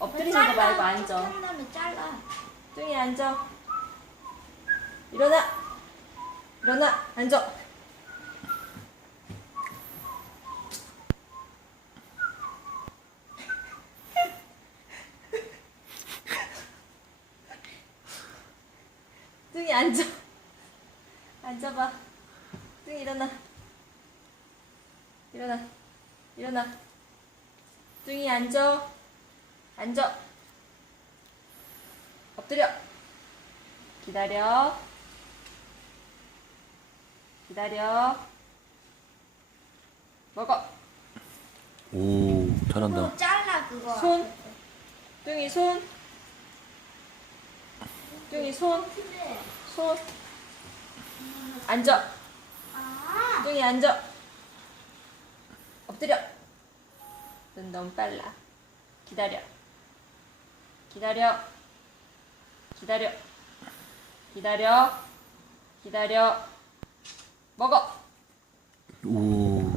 엎드리는 거 말고 앉아. 한 다음에 잘라. 뚱이 앉아. 일어나. 일어나. 앉아. 뚱이 앉아. 앉아봐. 뚱이 일어나. 일어나. 일어나. 뚱이 앉아. 앉아. 엎드려. 기다려. 기다려. 먹어. 오, 잘한다. 그거 잘라 그거. 손. 뚱이 손. 뚱이 손. 손. 앉아. 아. 뚱이 앉아. 엎드려. 넌 너무 빨라. 기다려. 기다려. 기다려. 기다려. 기다려. 먹어. 오.